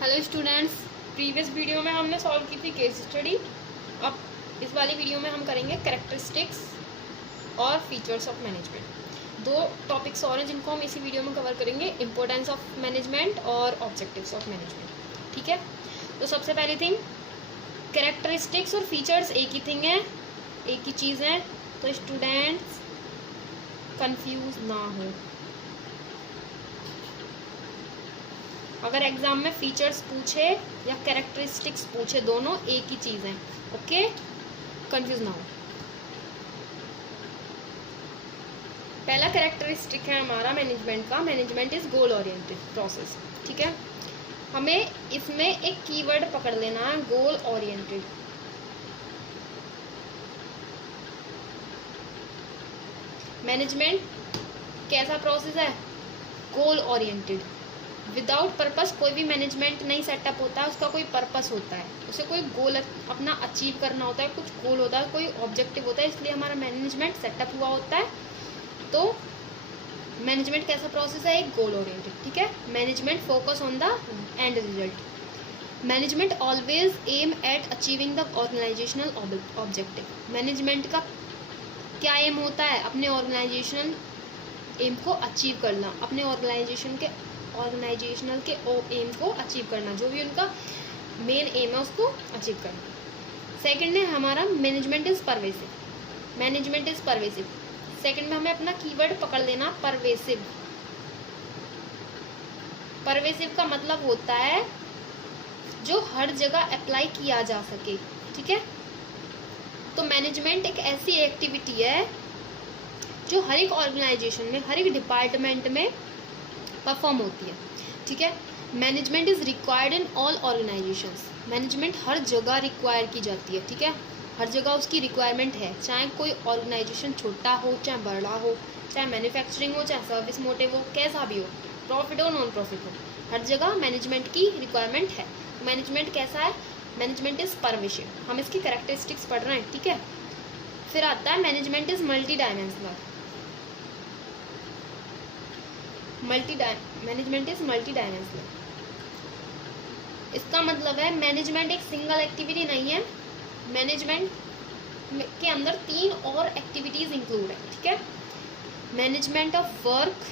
Hello students, previous video में हमने solve की थी केस स्टडी। अब इस वाली वीडियो में हम करेंगे कैरेक्टरिस्टिक्स और फीचर्स ऑफ मैनेजमेंट। दो टॉपिक्स और हैं जिनको हम इसी वीडियो में कवर करेंगे, इंपॉर्टेंस ऑफ मैनेजमेंट और ऑब्जेक्टिव्स ऑफ मैनेजमेंट। ठीक है, तो सबसे पहली थिंग, कैरेक्टरिस्टिक्स और फीचर्स एक ही थिंग है, एक ही चीज़ है, तो स्टूडेंट्स कंफ्यूज ना हो। अगर एग्जाम में फीचर्स पूछे या कैरेक्टरिस्टिक्स पूछे, दोनों एक ही चीज़ हैं। ओके, कंफ्यूज ना हो। पहला कैरेक्टरिस्टिक है हमारा मैनेजमेंट का, management is goal oriented process. ठीक है, हमें इसमें एक कीवर्ड पकड़ लेना है, गोल ओरिएंटेड। मैनेजमेंट कैसा प्रोसेस है? Goal oriented. विदाउट पर्पस कोई भी मैनेजमेंट नहीं सेटअप होता है, उसका कोई पर्पस होता है, उसे कोई गोल अपना अचीव करना होता है, कुछ गोल होता है, कोई ऑब्जेक्टिव होता है, इसलिए हमारा मैनेजमेंट सेटअप हुआ होता है। तो मैनेजमेंट कैसा प्रोसेस है? एक गोल ओरिएंटेड। ठीक है, management focus on the end result. Management always aim at achieving the organisational objective. Management का क्या एम होता है? अपने ऑर्गेनाइजेशनल एम को अचीव करना, अपने ऑर्गेनाइजेशनल के एम को अचीव करना, जो भी उनका मेन एम है उसको अचीव करना। सेकंड है हमारा management is pervasive. Management is pervasive. Second में हमें अपना कीवर्ड पकड़ लेना, परवेसिव। परवेसिव का मतलब होता है जो हर जगह अप्लाई किया जा सके। ठीक है, तो मैनेजमेंट एक ऐसी एक्टिविटी है जो हर एक ऑर्गेनाइजेशन में, हर एक डिपार्टमेंट में परफॉर्म होती है। ठीक है, management is required in all organisations. Management हर जगह रिक्वायर की जाती है। ठीक है, हर जगह उसकी रिक्वायरमेंट है, चाहे कोई ऑर्गेनाइजेशन छोटा हो चाहे बड़ा हो, चाहे मैन्युफैक्चरिंग हो चाहे सर्विस मोटिव हो, कैसा भी हो, प्रॉफिट हो नॉन प्रॉफिट हो, हर जगह मैनेजमेंट की रिक्वायरमेंट है। मैनेजमेंट कैसा है? Management is pervasive. हम इसकी कैरेक्टरिस्टिक्स पढ़ रहे हैं। ठीक है, फिर आता है management is multi dimensional. Management is multi dimensional. इसका मतलब है मैनेजमेंट एक सिंगल एक्टिविटी नहीं है, मैनेजमेंट के अंदर 3 और एक्टिविटीज इंक्लूड है। ठीक है, management of work,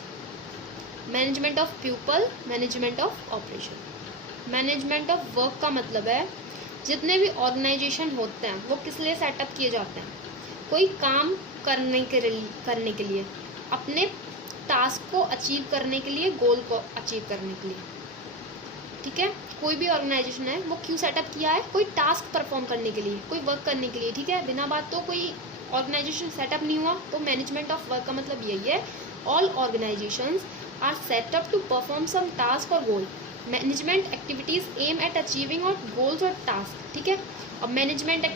management of people, management of operation. Management of work का मतलब है जितने भी ऑर्गेनाइजेशन होते हैं वो किस लिए सेटअप किए जाते हैं? कोई काम करने के लिए, अपने टास्क को अचीव करने के लिए, गोल को अचीव करने के लिए। ठीक है, कोई भी ऑर्गेनाइजेशन है वो क्यों सेटअप किया है? कोई टास्क परफॉर्म करने के लिए, कोई वर्क करने के लिए। ठीक है, बिना बात तो कोई ऑर्गेनाइजेशन सेटअप नहीं हुआ। तो मैनेजमेंट ऑफ वर्क का मतलब यही है, all organisations are set up to perform some task और गोल। Management activities aim at achieving our goals और टास्क। ठीक है, अब मैनेजमेंट का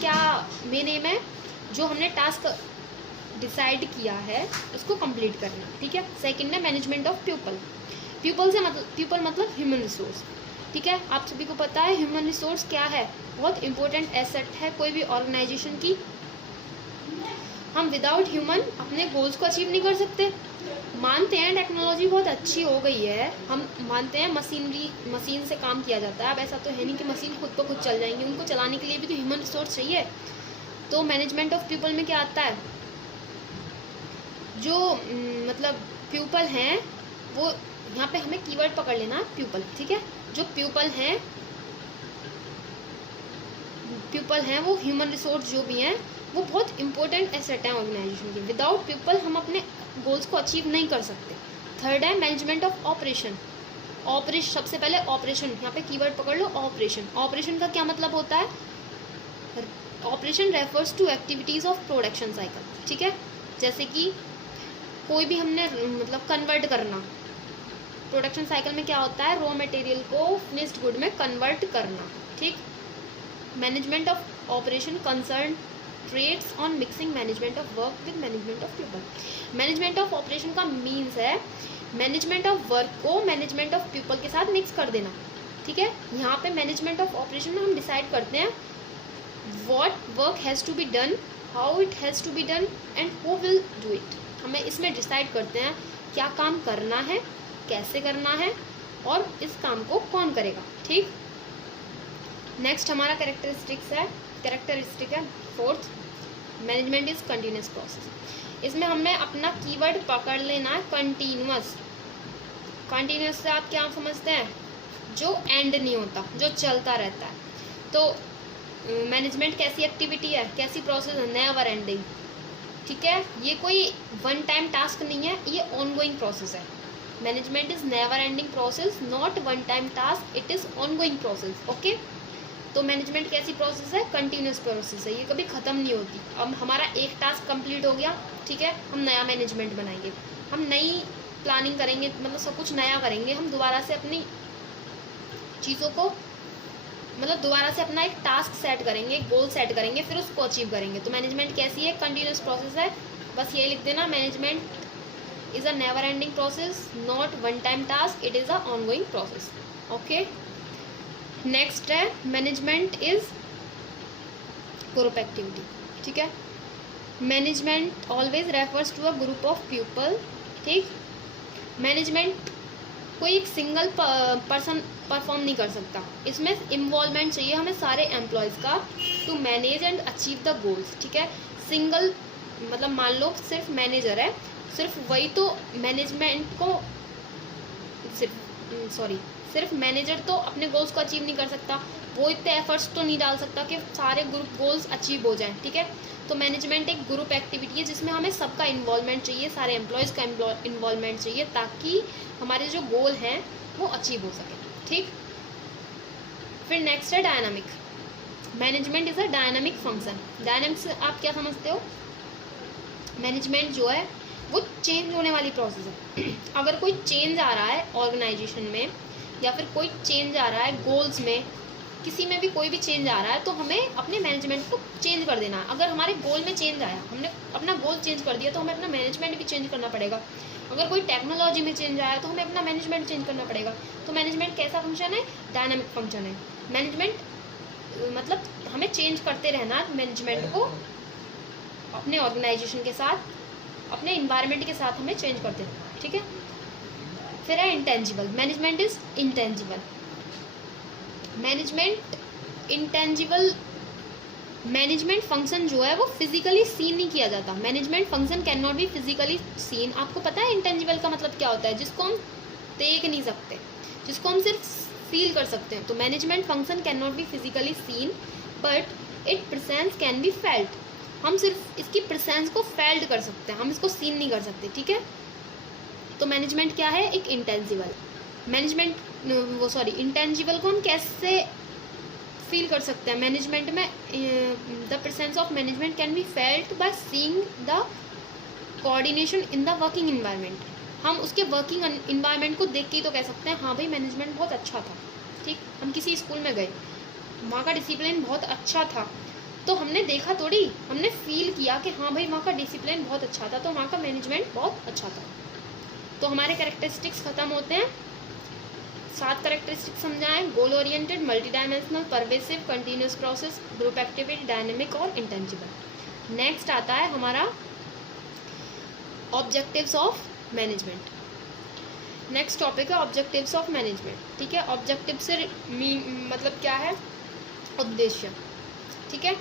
क्या मेन एम है? जो हमने टास्क डिसाइड किया है उसको कंप्लीट करना। ठीक है, सेकंड है मैनेजमेंट ऑफ पीपल। पीपल मतलब ह्यूमन रिसोर्स। ठीक है, आप सभी को पता है ह्यूमन रिसोर्स क्या है? बहुत इंपॉर्टेंट एसेट है कोई भी ऑर्गेनाइजेशन की। हम विदाउट ह्यूमन अपने गोल्स को अचीव नहीं कर सकते। मानते हैं टेक्नोलॉजी बहुत अच्छी हो गई है, हम मानते हैं मशीन से काम किया जाता है। अब ऐसा तो है नहीं कि मशीन खुद ब खुद चल जाएंगी, उनको चलाने के लिए भी तो ह्यूमन रिसोर्स चाहिए। तो मैनेजमेंट ऑफ पीपल में क्या आता है? जो मतलब पीपल हैं, वो यहाँ पे हमें कीवर्ड पकड़ लेना है, पीपल। ठीक है, जो पीपल हैं वो ह्यूमन रिसोर्स जो भी हैं वो बहुत इंपॉर्टेंट एसेट है ऑर्गेनाइजेशन की। विदाउट पीपल हम अपने गोल्स को अचीव नहीं कर सकते। थर्ड है मैनेजमेंट ऑफ ऑपरेशन। सबसे पहले ऑपरेशन, यहाँ पे कीवर्ड पकड़ लो, ऑपरेशन। ऑपरेशन का क्या मतलब होता है? Operation refers to activities of production cycle. ठीक है, जैसे कि कोई भी हमने मतलब कन्वर्ट करना, प्रोडक्शन साइकिल में क्या होता है? रॉ मटेरियल को फिनिश्ड गुड में कन्वर्ट करना। ठीक, management of operation concern trades on mixing management of work with management of people. Management of operation का मीन्स है मैनेजमेंट ऑफ वर्क को मैनेजमेंट ऑफ पीपल के साथ मिक्स कर देना। ठीक है, यहाँ पे मैनेजमेंट ऑफ ऑपरेशन में हम डिसाइड करते हैं what work has to be done, how it has to be done and who will do it. हमें इसमें डिसाइड करते हैं क्या काम करना है, कैसे करना है, और इस काम को कौन करेगा, ठीक। नेक्स्ट हमारा कैरेक्टरिस्टिक है fourth, management is continuous process. इसमें हमें अपना कीवर्ड पकड़ लेना है, कंटिन्यूस। कंटिन्यूस से आप क्या समझते हैं, जो एंड नहीं होता, जो चलता रहता है। तो मैनेजमेंट कैसी एक्टिविटी है, कैसी प्रोसेस है, नेवर एंडिंग, ठीक है। ये कोई वन टाइम टास्क नहीं है, ये ऑनगोइंग प्रोसेस है। Management is never ending process, not one time task, it is ongoing process, okay. तो मैनेजमेंट कैसी प्रोसेस है, कंटिन्यूस प्रोसेस है, ये कभी ख़त्म नहीं होती। अब हमारा एक टास्क कंप्लीट हो गया, ठीक है, हम नया मैनेजमेंट बनाएंगे, हम नई प्लानिंग करेंगे, मतलब सब कुछ नया करेंगे, हम दोबारा से अपनी चीज़ों को, मतलब दोबारा से अपना एक टास्क सेट करेंगे, एक गोल सेट करेंगे, फिर उसको अचीव करेंगे। तो मैनेजमेंट कैसी है, कंटिन्यूस प्रोसेस है। बस ये लिख देना, management is a never ending process, not one time task, it is a ongoing process, okay. Next है मैनेजमेंट इज ग्रुप एक्टिविटी, ठीक है। Management always refers to a group of people, ठीक। Management कोई एक सिंगल पर्सन परफॉर्म नहीं कर सकता, इसमें इन्वॉल्वमेंट चाहिए हमें सारे एम्प्लॉयज़ का to manage and achieve the goals, ठीक है। सिंगल मतलब मान लो सिर्फ मैनेजर है, सिर्फ वही तो मैनेजमेंट को सिर्फ मैनेजर तो अपने गोल्स को अचीव नहीं कर सकता, वो इतने एफर्ट्स तो नहीं डाल सकता कि सारे ग्रुप गोल्स अचीव हो जाएं, ठीक है। तो मैनेजमेंट एक ग्रुप एक्टिविटी है जिसमें हमें सबका इन्वॉल्वमेंट चाहिए, सारे एम्प्लॉयज़ का इन्वॉल्वमेंट चाहिए, ताकि हमारे जो गोल हैं वो अचीव हो सके, ठीक। फिर नेक्स्ट है dynamic. Management is a dynamic function. Dynamic से आप क्या समझते हो, मैनेजमेंट जो है वो चेंज होने वाली प्रोसेस है। अगर कोई चेंज आ रहा है ऑर्गेनाइजेशन में, या फिर कोई चेंज आ रहा है गोल्स में, किसी में भी कोई भी चेंज आ रहा है, तो हमें अपने मैनेजमेंट को चेंज कर देना है। अगर हमारे गोल में चेंज आया, हमने अपना गोल चेंज कर दिया, तो हमें अपना मैनेजमेंट भी चेंज करना पड़ेगा। अगर कोई टेक्नोलॉजी में चेंज आया, तो हमें अपना मैनेजमेंट चेंज करना पड़ेगा। तो मैनेजमेंट कैसा फंक्शन है, डायनामिक फंक्शन है। मैनेजमेंट मतलब हमें चेंज करते रहना मैनेजमेंट को, अपने ऑर्गेनाइजेशन के साथ, अपने इन्वायरमेंट के साथ हमें चेंज करते रहना, ठीक है। फिर है intangible. Management is intangible. Management function जो है वो फिजिकली सीन नहीं किया जाता। Management function can not be physically seen. आपको पता है इंटेंजिबल का मतलब क्या होता है, जिसको हम देख नहीं सकते, जिसको हम सिर्फ फील कर सकते हैं। तो management function can not be physically seen but it presence can be felt. हम सिर्फ इसकी प्रेजेंस को फेल्ट कर सकते हैं, हम इसको सीन नहीं कर सकते, ठीक है। तो मैनेजमेंट क्या है, एक इंटेंजिबल। इंटेंजिबल को हम कैसे फील कर सकते हैं, मैनेजमेंट में the presence of management can be felt by seeing the coordination in the working environment. हम उसके वर्किंग इन्वायरमेंट को देख के ही तो कह सकते हैं हाँ भाई मैनेजमेंट बहुत अच्छा था, ठीक। हम किसी स्कूल में गए, वहाँ का डिसिप्लिन बहुत अच्छा था, तो हमने देखा थोड़ी, हमने फील किया कि हाँ भाई वहाँ का डिसिप्लिन बहुत अच्छा था, तो वहाँ का मैनेजमेंट बहुत अच्छा था। तो हमारे कैरेक्टरिस्टिक्स खत्म होते हैं। 7 कैरेक्टरिस्टिक्स समझाएं, goal oriented, multi dimensional, pervasive, continuous process, group activity, dynamic और इंटेंजिबल। नेक्स्ट आता है हमारा objectives of management. Next topic है ऑब्जेक्टिव्स ऑफ मैनेजमेंट, ठीक है। ऑब्जेक्टिव से मतलब क्या है, उद्देश्य, ठीक है।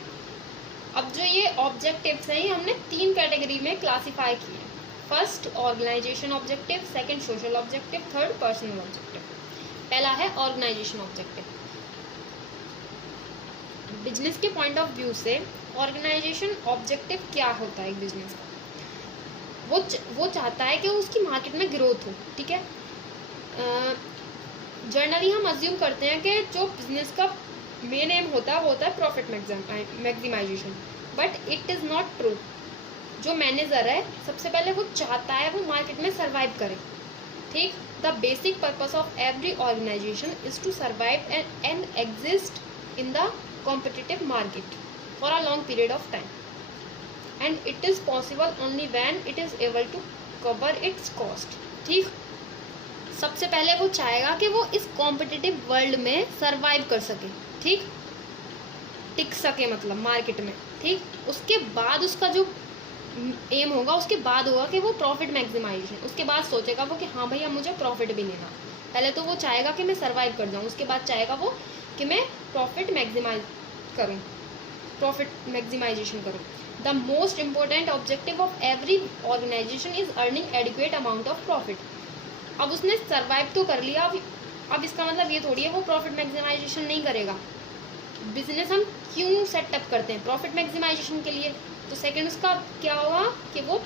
अब जो ये ऑब्जेक्टिव्स हैं ये हमने 3 कैटेगरी में क्लासीफाई किए हैं। First organisation objective, second social objective, third personal objective. पहला है ऑर्गेनाइजेशन ऑब्जेक्टिव। बिजनेस के पॉइंट ऑफ व्यू से ऑर्गेनाइजेशन ऑब्जेक्टिव क्या होता है एक बिजनेस का, वो चाहता है कि उसकी मार्केट में ग्रोथ हो, ठीक है। जनरली हम अज्यूम करते हैं कि जो बिजनेस का मेन एम होता है वो होता है profit maximisation, but it is not true. जो मैनेजर है सबसे पहले वो चाहता है वो मार्केट में सर्वाइव करे, ठीक। The basic purpose of every organisation is to survive and exist in the competitive market for a long period of time, and it is possible only when it is able to cover its cost, ठीक। सबसे पहले वो चाहेगा कि वो इस competitive world में survive कर सके, ठीक, टिक सके मतलब मार्केट में, ठीक। उसके बाद उसका जो एम होगा, उसके बाद होगा कि वो प्रॉफिट मैक्सिमाइजेशन, उसके बाद सोचेगा वो कि हाँ भैया मुझे प्रॉफिट भी लेना, पहले तो वो चाहेगा कि मैं सर्वाइव कर जाऊँ, उसके बाद चाहेगा वो कि मैं प्रॉफिट मैक्सिमाइजेशन करूँ। The most important objective of every organisation is earning adequate amount of profit. अब उसने सर्वाइव तो कर लिया, अब इसका मतलब ये थोड़ी है वो प्रॉफिट मैक्सिमाइजेशन नहीं करेगा। बिजनेस हम क्यों सेटअप करते हैं? प्रॉफिट मैक्सिमाइजेशन के लिए। तो सेकंड उसका क्या होगा कि वो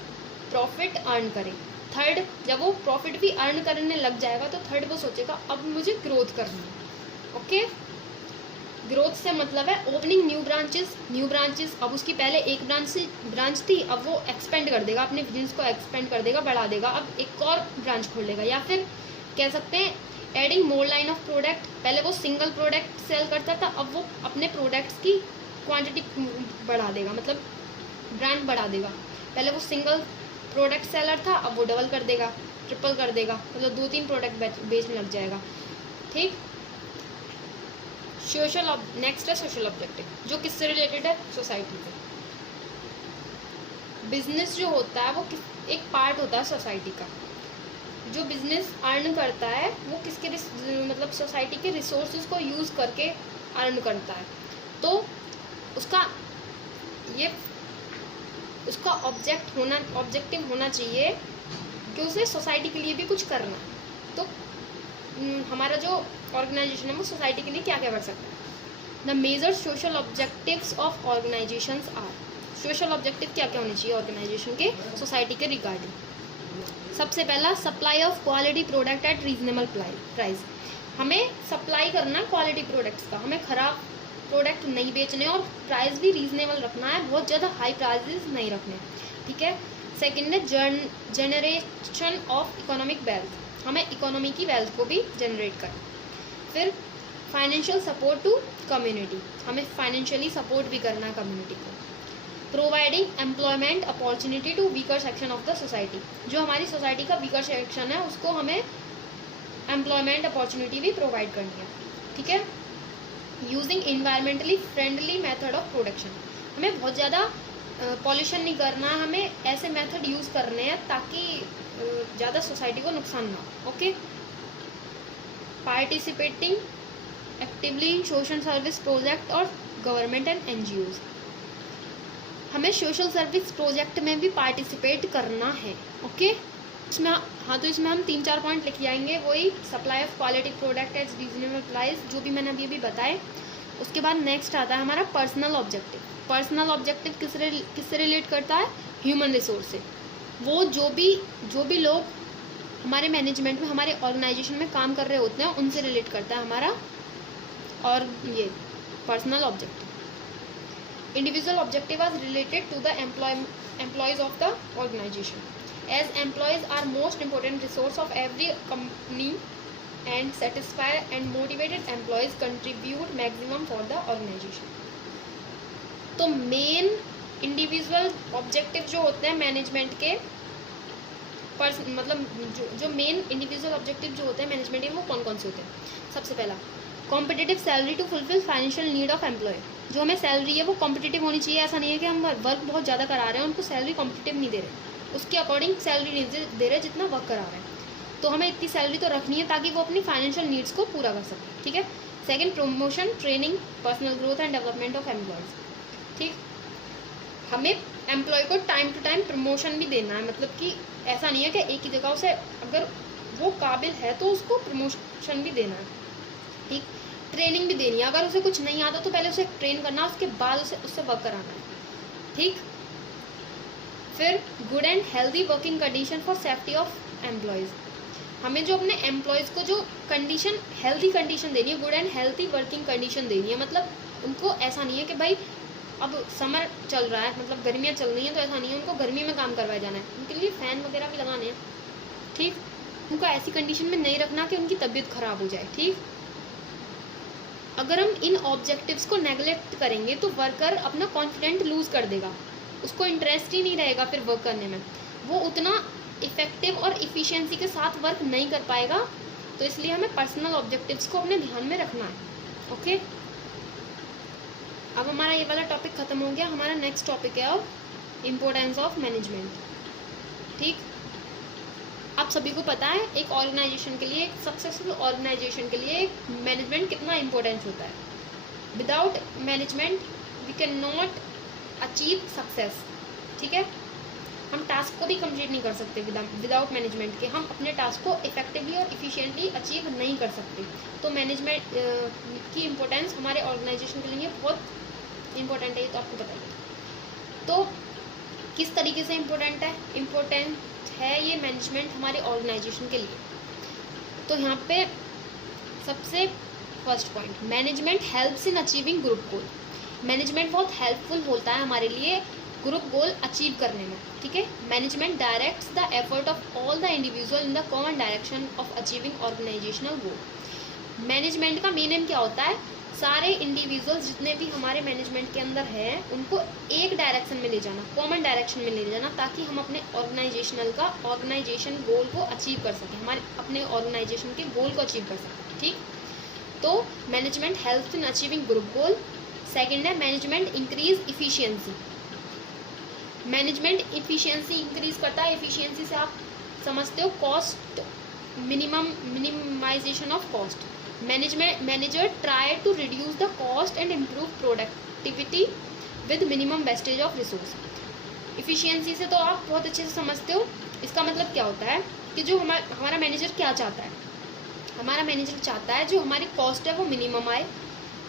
प्रॉफिट अर्न करे। थर्ड, जब वो प्रॉफिट भी अर्न करने लग जाएगा तो थर्ड वो सोचेगा अब मुझे ग्रोथ करनी है। ओके, ग्रोथ से मतलब है ओपनिंग न्यू ब्रांचेस। अब उसकी पहले एक ब्रांच थी, अब वो एक्सपेंड कर देगा, अपने बिजनेस को एक्सपेंड कर देगा, बढ़ा देगा, अब एक और ब्रांच खोल लेगा। या फिर कह सकते हैं adding more line of product. पहले वो सिंगल प्रोडक्ट सेल करता था, अब वो अपने प्रोडक्ट्स की क्वांटिटी बढ़ा देगा, मतलब ब्रांड बढ़ा देगा। पहले वो सिंगल प्रोडक्ट सेलर था, अब वो डबल कर देगा, ट्रिपल कर देगा, मतलब 2-3 प्रोडक्ट बेचने लग जाएगा। ठीक। नेक्स्ट है सोशल ऑब्जेक्टिव, जो किससे रिलेटेड है? सोसाइटी से। बिजनेस जो होता है वो एक पार्ट होता है सोसाइटी का। जो बिजनेस अर्न करता है वो किसके मतलब सोसाइटी के रिसोर्सेज को यूज़ करके अर्न करता है। तो उसका ऑब्जेक्टिव होना चाहिए कि उसे सोसाइटी के लिए भी कुछ करना है। तो हमारा जो ऑर्गेनाइजेशन है वो सोसाइटी के लिए क्या क्या कर सकता है? The major social objectives of organisations are. Social objective क्या क्या होने चाहिए ऑर्गेनाइजेशन के सोसाइटी के रिगार्डिंग? सबसे पहला, supply of quality product at reasonable price. हमें सप्लाई करना है क्वालिटी प्रोडक्ट्स का, हमें ख़राब प्रोडक्ट नहीं बेचने और प्राइस भी रीजनेबल रखना है, बहुत ज़्यादा हाई प्राइजेस नहीं रखने। ठीक है। सेकेंड है जनरेशन ऑफ इकोनॉमिक वेल्थ। हमें इकोनॉमी की वेल्थ को भी जनरेट करना। फिर फाइनेंशियल सपोर्ट टू कम्युनिटी। हमें फाइनेंशियली सपोर्ट भी करना है कम्युनिटी को। Providing employment opportunity to weaker section of the society. जो हमारी सोसाइटी का वीकर सेक्शन है उसको हमें एम्प्लॉयमेंट अपॉर्चुनिटी भी प्रोवाइड करनी है। ठीक है। Using environmentally friendly method of production. हमें बहुत ज़्यादा पॉल्यूशन नहीं करना, हमें ऐसे मेथड यूज़ करने हैं ताकि ज़्यादा सोसाइटी को नुकसान ना हो। Okay. Participating actively in social service project और गवर्नमेंट एंड NGOs। हमें सोशल सर्विस प्रोजेक्ट में भी पार्टिसिपेट करना है। ओके। इसमें इसमें हम 3-4 पॉइंट लिख जाएंगे। वही supply of quality product at reasonable price, जो भी मैंने अभी बताए। उसके बाद नेक्स्ट आता है हमारा पर्सनल ऑब्जेक्टिव। पर्सनल ऑब्जेक्टिव किससे रिलेट करता है? ह्यूमन रिसोर्स से। वो जो भी लोग हमारे मैनेजमेंट में, हमारे ऑर्गेनाइजेशन में काम कर रहे होते हैं, उनसे रिलेट करता है हमारा और ये personal objective. Individual objective are related to the employees of the organisation, as employees are most important resource of every company and satisfied and motivated employees contribute maximum for the organization। तो main individual objective जो होते हैं management के मतलब जो main individual objective जो होते हैं मैनेजमेंट के, वो कौन कौन से होते हैं? सबसे पहला, competitive salary to fulfil financial need of employee. जो हमें सैलरी है वो कॉम्पिटिटिव होनी चाहिए। ऐसा नहीं है कि हम वर्क बहुत ज़्यादा करा रहे हैं, उनको सैलरी कॉम्पिटिटिव नहीं दे रहे, उसके अकॉर्डिंग सैलरी नहीं दे रहे जितना वर्क करा रहे हैं। तो हमें इतनी सैलरी तो रखनी है ताकि वो अपनी फाइनेंशियल नीड्स को पूरा कर सके। ठीक है। Second, promotion, training, personal growth and development of employees. ठीक। हमें एम्प्लॉय को टाइम टू टाइम प्रमोशन भी देना है, मतलब कि ऐसा नहीं है कि एक ही जगह उसे, अगर वो काबिल है तो उसको प्रमोशन भी देना है। ठीक। ट्रेनिंग भी देनी है, अगर उसे कुछ नहीं आता तो पहले उसे ट्रेन करना, उसके बाद उससे वर्क कराना है। ठीक। फिर good and healthy working condition for safety of employees. हमें जो अपने एम्प्लॉयज़ को जो कंडीशन, हेल्दी कंडीशन देनी है, good and healthy working condition देनी है। मतलब उनको ऐसा नहीं है कि भाई अब समर चल रहा है, मतलब गर्मियाँ चल रही हैं, तो ऐसा नहीं है उनको गर्मी में काम करवाया जाना है, उनके लिए फ़ैन वगैरह भी लगाने हैं। ठीक। उनको ऐसी कंडीशन में नहीं रखना कि उनकी तबीयत ख़राब हो जाए। ठीक। अगर हम इन ऑब्जेक्टिव्स को नेगलेक्ट करेंगे तो वर्कर अपना कॉन्फिडेंट लूज़ कर देगा, उसको इंटरेस्ट ही नहीं रहेगा फिर वर्क करने में, वो उतना इफेक्टिव और इफ़िशियंसी के साथ वर्क नहीं कर पाएगा। तो इसलिए हमें पर्सनल ऑब्जेक्टिव्स को अपने ध्यान में रखना है। ओके। अब हमारा ये वाला टॉपिक ख़त्म हो गया। हमारा नेक्स्ट टॉपिक है अब इम्पोर्टेंस ऑफ मैनेजमेंट। ठीक। आप सभी को पता है एक ऑर्गेनाइजेशन के लिए, एक सक्सेसफुल ऑर्गेनाइजेशन के लिए मैनेजमेंट कितना इम्पोर्टेंस होता है। Without management we can not achieve success, ठीक है। हम टास्क को भी कंप्लीट नहीं कर सकते विदाउट मैनेजमेंट के, हम अपने टास्क को इफेक्टिवली और इफिशिएंटली अचीव नहीं कर सकते। तो मैनेजमेंट की इम्पोर्टेंस हमारे ऑर्गेनाइजेशन के लिए बहुत इम्पोर्टेंट है, ये तो आपको पता ही है। तो किस तरीके से इम्पोर्टेंट है ये मैनेजमेंट हमारे ऑर्गेनाइजेशन के लिए। तो यहाँ पे सबसे first point, management helps in achieving group goal. Management बहुत हेल्पफुल होता है हमारे लिए ग्रुप गोल अचीव करने में, ठीक है। Management directs the effort of all the individual in the common direction of achieving organisational goal. Management का मेन एम क्या होता है, सारे इंडिविजुअल्स जितने भी हमारे मैनेजमेंट के अंदर हैं उनको एक डायरेक्शन में ले जाना, कॉमन डायरेक्शन में ले जाना, ताकि हम अपने ऑर्गेनाइजेशन गोल को अचीव कर सकें, हमारे अपने ऑर्गेनाइजेशन के गोल को अचीव कर सकें, ठीक। तो management helps in achieving group goal. Second है management increase efficiency. Management efficiency increase करता है। इफिशियंसी से आप समझते हो cost minimisation of cost. Manager try to reduce the cost and improve productivity with minimum wastage of resource. Efficiency से तो आप बहुत अच्छे से समझते हो। इसका मतलब क्या होता है कि जो हमारा मैनेजर क्या चाहता है, हमारा मैनेजर चाहता है जो हमारी कॉस्ट है वो मिनिमम आए,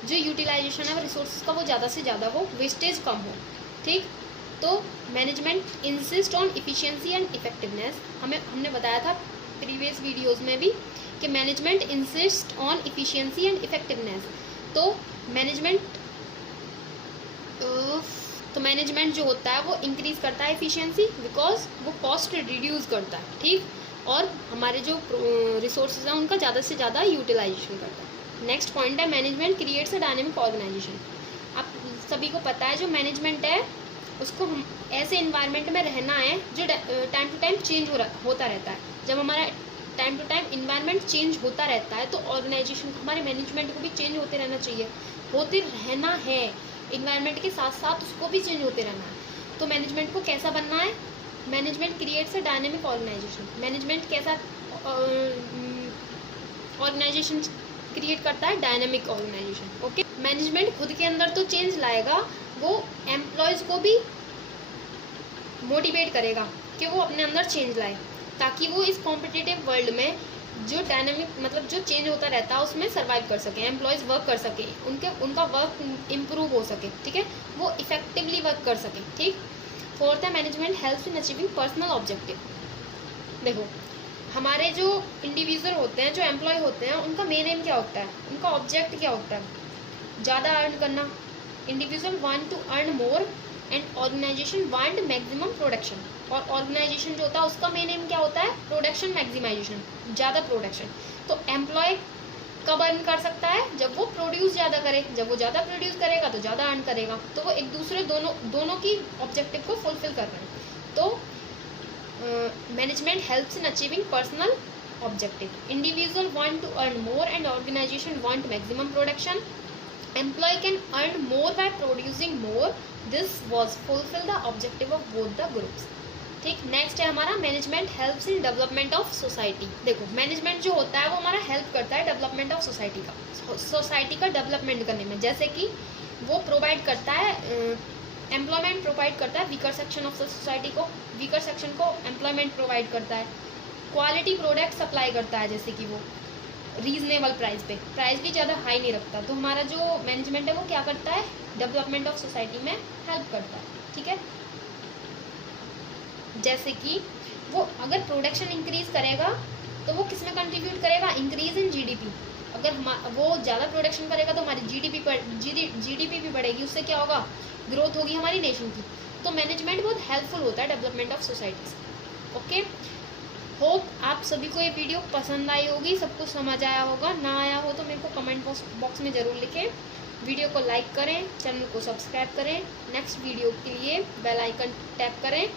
जो यूटिलाइजेशन है वो रिसोर्स का वो ज़्यादा से ज़्यादा हो, वेस्टेज कम हो, ठीक। तो management insist on efficiency and effectiveness. हमने बताया था प्रीवियस वीडियोस में भी कि management insist on efficiency and effectiveness. तो मैनेजमेंट जो होता है वो इंक्रीज करता है इफिशियंसी, बिकॉज वो कॉस्ट रिड्यूस करता है, ठीक, और हमारे जो रिसोर्सेज हैं उनका ज़्यादा से ज़्यादा यूटिलाइजेशन करता है। नेक्स्ट पॉइंट है management creates a dynamic organisation. आप सभी को पता है जो मैनेजमेंट है उसको हम ऐसे इन्वायरमेंट में रहना है जो टाइम टू टाइम चेंज होता रहता है। जब हमारा time to time environment change होता रहता है तो ऑर्गेनाइजेशन, हमारे मैनेजमेंट को भी चेंज होते रहना चाहिए, होते रहना है, इन्वायरमेंट के साथ साथ उसको भी चेंज होते रहना है। तो मैनेजमेंट को कैसा बनना है, management creates a dynamic organisation. Management कैसा ऑर्गेनाइजेशन क्रिएट करता है, डायनेमिक ऑर्गेनाइजेशन, ओके। मैनेजमेंट खुद के अंदर तो चेंज लाएगा, वो एम्प्लॉयज़ को भी मोटिवेट करेगा कि वो अपने अंदर चेंज लाए, ताकि वो इस कॉम्पिटिटिव वर्ल्ड में जो डायनेमिक मतलब जो चेंज होता रहता है उसमें सर्वाइव कर सके, एम्प्लॉयज़ वर्क कर सके, उनका वर्क इम्प्रूव हो सके, ठीक है, वो इफेक्टिवली वर्क कर सके, ठीक। फोर्थ है management helps in achieving personal objective. देखो हमारे जो इंडिविजुअल होते हैं, जो एम्प्लॉय होते हैं, उनका मेन एम क्या होता है, उनका ऑब्जेक्ट क्या होता है, ज़्यादा अर्न करना। Individual want to earn more and organisation want maximum production. और ऑर्गेनाइजेशन जो होता है उसका मेन एम क्या होता है, प्रोडक्शन मैक्सिमाइजेशन, ज़्यादा प्रोडक्शन। तो एम्प्लॉय कब अर्न कर सकता है, जब वो प्रोड्यूस ज़्यादा करे, जब वो ज़्यादा प्रोड्यूस करेगा तो ज़्यादा अर्न करेगा। तो वो एक दूसरे दोनों की ऑब्जेक्टिव को फुलफिल कर रहे हैं। तो management helps in achieving personal objective. Individual want to earn more and organisation want maximum production. Employee can earn more by producing more, this was fulfil the objective of both the groups, ठीक। Next है हमारा management helps in development of society. देखो management जो होता है वो हमारा help करता है डेवलपमेंट ऑफ सोसाइटी का डेवलपमेंट करने में। जैसे कि वो प्रोवाइड करता है एम्प्लॉयमेंट प्रोवाइड करता है वीकर सेक्शन ऑफ सोसाइटी को, वीकर सेक्शन को एम्प्लॉयमेंट प्रोवाइड करता है। क्वालिटी प्रोडक्ट सप्लाई करता है, जैसे कि वो रीजनेबल प्राइस पे, प्राइस भी ज़्यादा हाई नहीं रखता। तो हमारा जो मैनेजमेंट है वो क्या करता है, डेवलपमेंट ऑफ सोसाइटी में हेल्प करता है, ठीक है। जैसे कि वो अगर प्रोडक्शन इंक्रीज करेगा तो वो किस में कंट्रीब्यूट करेगा, इंक्रीज इन जीडीपी। अगर वो ज़्यादा प्रोडक्शन करेगा तो हमारी जीडीपी भी बढ़ेगी, उससे क्या होगा, ग्रोथ होगी हमारी नेशन की। तो मैनेजमेंट बहुत हेल्पफुल होता है development of societies, okay. Hope आप सभी को ये वीडियो पसंद आई होगी, सब कुछ समझ आया होगा। ना आया हो तो मेरे को कमेंट बॉक्स में ज़रूर लिखें। वीडियो को लाइक करें, चैनल को सब्सक्राइब करें, नेक्स्ट वीडियो के लिए बेल आइकन टैप करें।